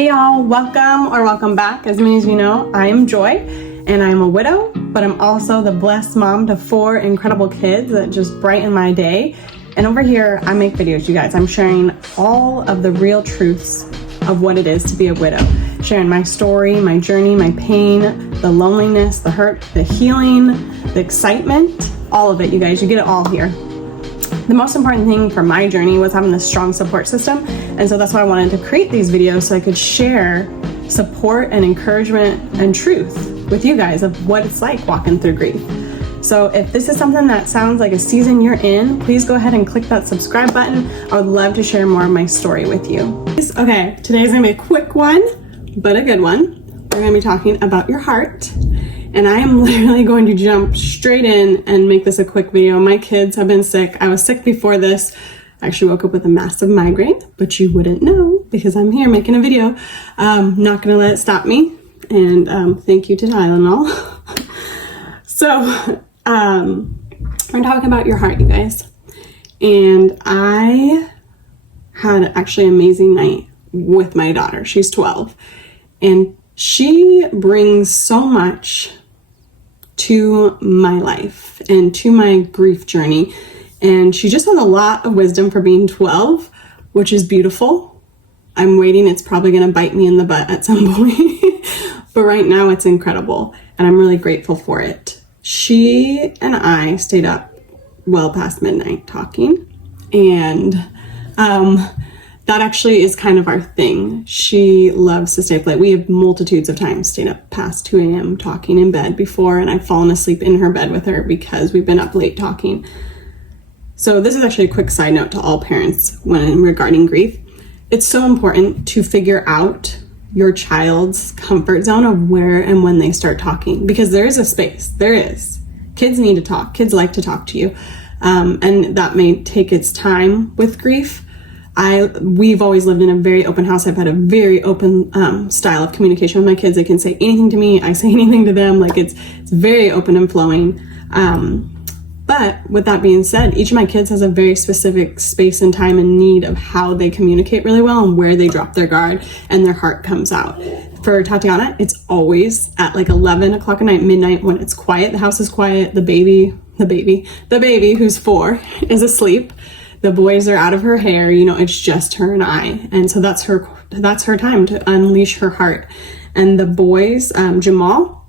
Hey y'all, welcome back. As many as you know, I am Joy and I'm a widow, but I'm also the blessed mom to 4 incredible kids that just brighten my day. And over here, I make videos, you guys. I'm sharing all of the real truths of what it is to be a widow. Sharing my story, my journey, my pain, the loneliness, the hurt, the healing, the excitement, all of it, you guys. You get it all here. The most important thing for my journey was having this strong support system. And so that's why I wanted to create these videos so I could share support and encouragement and truth with you guys of what it's like walking through grief. So if this is something that sounds like a season you're in, please go ahead and click that subscribe button. I would love to share more of my story with you. Okay, today's gonna be a quick one, but a good one. We're gonna be talking about your heart. And I am literally going to jump straight in and make this a quick video. My kids have been sick. I was sick before this. I actually woke up with a massive migraine, but you wouldn't know because I'm here making a video. Not gonna let it stop me. And thank you to Tylenol. So we're talking about your heart, you guys. And I had actually an amazing night with my daughter. She's 12. And she brings so much to my life and to my grief journey. And she just has a lot of wisdom for being 12, which is beautiful. I'm waiting. It's probably going to bite me in the butt at some point. But right now it's incredible. And I'm really grateful for it. She and I stayed up well past midnight talking. And that actually is kind of our thing. She loves to stay up late. We have multitudes of times stayed up past 2 a.m. talking in bed before, and I've fallen asleep in her bed with her because we've been up late talking. So this is actually a quick side note to all parents when regarding grief. It's so important to figure out your child's comfort zone of where and when they start talking, because there is a space. There is. Kids need to talk. Kids like to talk to you. And that may take its time with grief. We've always lived in a very open house. I've had a very open style of communication with my kids. They can say anything to me. I say anything to them. Like it's very open and flowing. But with that being said, each of my kids has a very specific space and time and need of how they communicate really well and where they drop their guard and their heart comes out. For Tatiana, it's always at like 11 o'clock at night, midnight, when it's quiet. The house is quiet. The baby who's 4 is asleep. The boys are out of her hair, it's just her and I. And so that's her time to unleash her heart. And the boys, Jamal,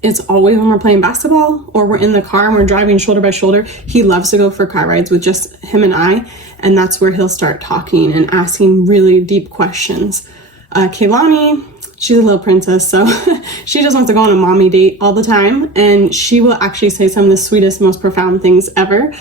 it's always when we're playing basketball or we're in the car and we're driving shoulder by shoulder. He loves to go for car rides with just him and I. And that's where he'll start talking and asking really deep questions. Kaylani, she's a little princess, so she just wants to go on a mommy date all the time. And she will actually say some of the sweetest, most profound things ever.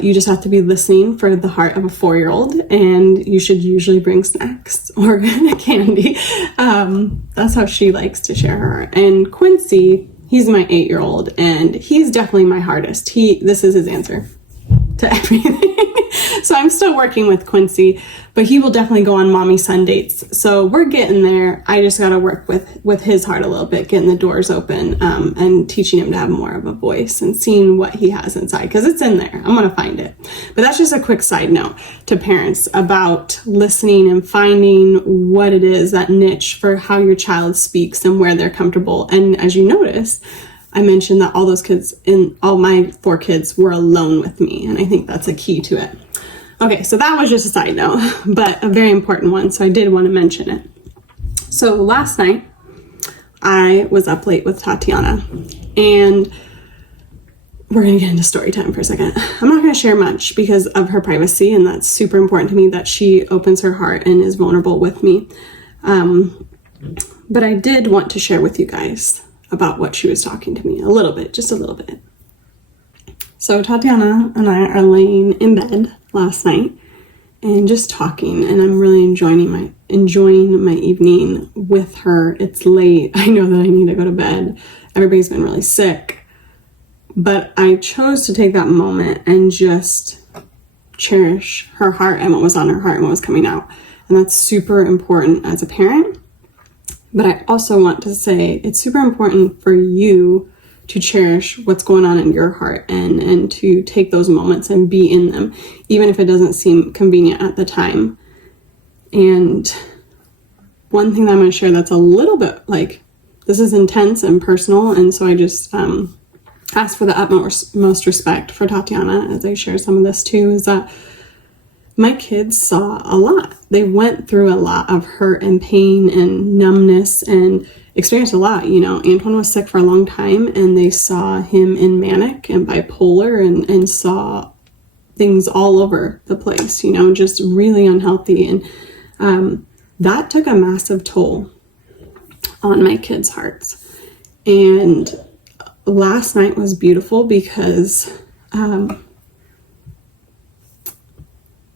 You just have to be listening for the heart of a 4-year-old, and you should usually bring snacks or candy. That's how she likes to share her heart. And Quincy, he's my 8-year-old, and he's definitely my hardest. This is his answer to everything. So I'm still working with Quincy, but he will definitely go on mommy sun dates. So we're getting there. I just got to work with his heart a little bit, getting the doors open, and teaching him to have more of a voice and seeing what he has inside, because it's in there. I'm going to find it. But that's just a quick side note to parents about listening and finding what it is, that niche for how your child speaks and where they're comfortable. And as you notice, I mentioned that all my 4 kids were alone with me. And I think that's a key to it. Okay, so that was just a side note, but a very important one, so I did want to mention it. So last night, I was up late with Tatiana, and we're going to get into story time for a second. I'm not going to share much because of her privacy, and that's super important to me that she opens her heart and is vulnerable with me. But I did want to share with you guys about what she was talking to me a little bit, just a little bit. So Tatiana and I are laying in bed last night and just talking, and I'm really enjoying my evening with her. It's late. I know that I need to go to bed. Everybody's been really sick, but I chose to take that moment and just cherish her heart and what was on her heart and what was coming out. And that's super important as a parent. But I also want to say it's super important for you to cherish what's going on in your heart and to take those moments and be in them, even if it doesn't seem convenient at the time. And one thing that I'm going to share that's a little bit like, this is intense and personal, and so I just ask for the utmost respect for Tatiana as I share some of this too, is that my kids saw a lot. They went through a lot of hurt and pain and numbness and experienced a lot. You know, Antoine was sick for a long time, and they saw him in manic and bipolar and saw things all over the place, you know, just really unhealthy. And that took a massive toll on my kids' hearts. And last night was beautiful because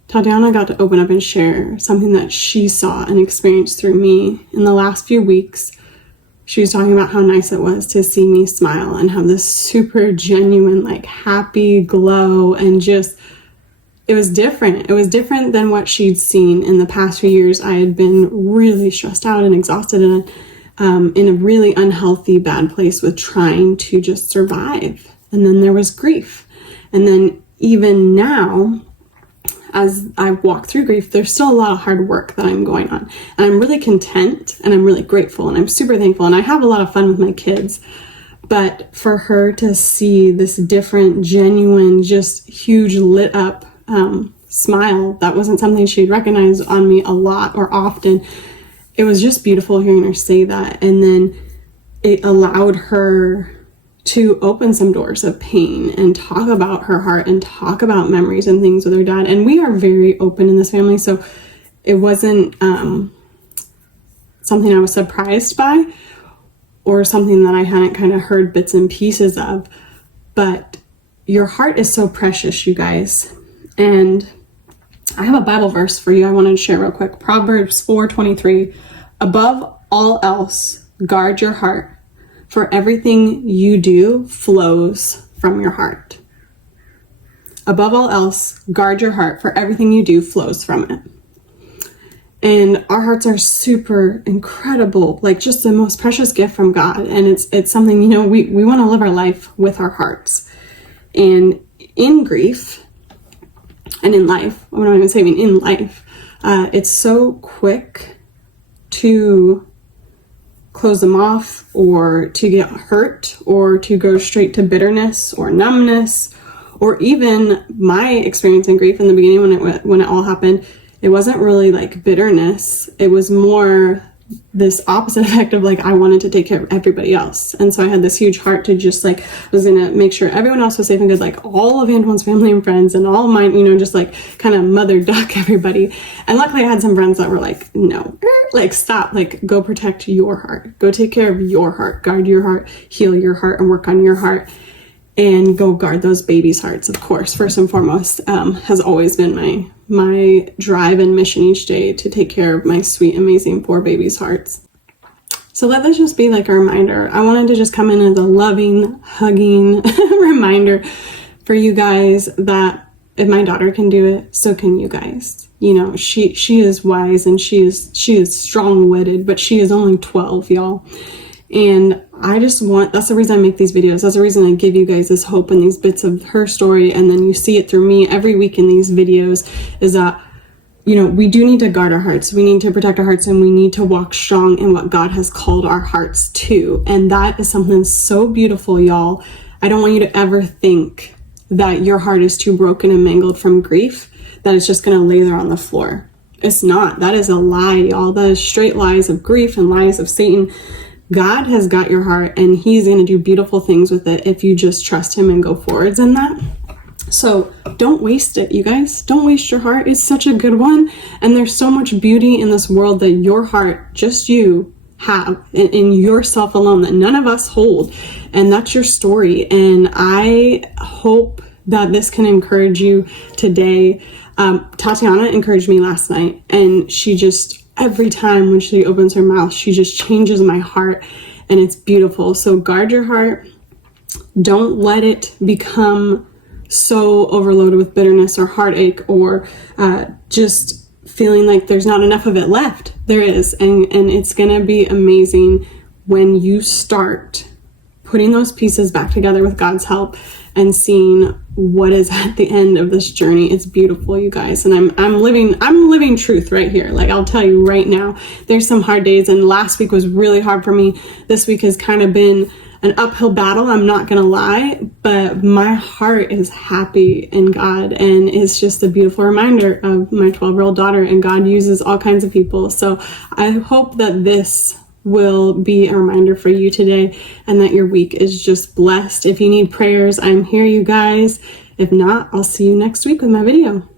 Tatiana got to open up and share something that she saw and experienced through me in the last few weeks. She was talking about how nice it was to see me smile and have this super genuine, like, happy glow, and just, it was different. It was different than what she'd seen in the past few years. I had been really stressed out and exhausted and in a really unhealthy, bad place with trying to just survive. And then there was grief. And then even now, as I walk through grief, there's still a lot of hard work that I'm going on. And I'm really content, and I'm really grateful, and I'm super thankful, and I have a lot of fun with my kids. But for her to see this different, genuine, just huge lit up smile, that wasn't something she'd recognize on me a lot or often. It was just beautiful hearing her say that. And then it allowed her to open some doors of pain and talk about her heart and talk about memories and things with her dad. And we are very open in this family, so it wasn't something I was surprised by or something that I hadn't kind of heard bits and pieces of. But your heart is so precious, you guys. And I have a Bible verse for you I wanted to share real quick. Proverbs 4:23. Above all else, guard your heart, for everything you do flows from your heart. Above all else, guard your heart, for everything you do flows from it. And our hearts are super incredible, like just the most precious gift from God. And it's something, you know, we want to live our life with our hearts. And in grief and in life, what am I going to say? I mean, in life, it's so quick to close them off, or to get hurt, or to go straight to bitterness or numbness, or even my experience in grief in the beginning when it all happened. It wasn't really like bitterness. It was more this opposite effect of like, I wanted to take care of everybody else. And so I had this huge heart to just like, was going to make sure everyone else was safe and good, like all of Antoine's family and friends and all mine, you know, just like kind of mother duck everybody. And luckily I had some friends that were like, no, like stop, like go protect your heart, go take care of your heart, guard your heart, heal your heart, and work on your heart, and go guard those babies' hearts. Of course, first and foremost, has always been my drive and mission each day, to take care of my sweet, amazing 4 babies' hearts. So let this just be like a reminder. I wanted to just come in as a loving, hugging reminder for you guys that if my daughter can do it, so can you guys. You know, she is wise, and she is strong-witted, but she is only 12, y'all. And I just that's the reason I make these videos. That's the reason I give you guys this hope and these bits of her story, and then you see it through me every week in these videos, is that, you know, we do need to guard our hearts. We need to protect our hearts, and we need to walk strong in what God has called our hearts to. And that is something so beautiful, y'all. I don't want you to ever think that your heart is too broken and mangled from grief, that it's just going to lay there on the floor. It's not. That is a lie, y'all. That is straight lies of grief and lies of Satan. God has got your heart, and he's going to do beautiful things with it if you just trust him and go forwards in that. So don't waste it, you guys. Don't waste your heart. It's such a good one. And there's so much beauty in this world that your heart, just you, have in yourself alone, that none of us hold. And that's your story. And I hope that this can encourage you today. Tatiana encouraged me last night, and she just, every time when she opens her mouth, she just changes my heart, and it's beautiful. So guard your heart. Don't let it become so overloaded with bitterness or heartache, or just feeling like there's not enough of it left. There is, and it's gonna be amazing when you start putting those pieces back together with God's help, and seeing what is at the end of this journey. It's beautiful, you guys. And I'm living truth right here. Like, I'll tell you right now, there's some hard days, and last week was really hard for me. This week has kind of been an uphill battle, I'm not gonna lie, but my heart is happy in God, and it's just a beautiful reminder of my 12-year-old daughter, and God uses all kinds of people. So I hope that this will be a reminder for you today, and that your week is just blessed. If you need prayers, I'm here, you guys. If not, I'll see you next week with my video.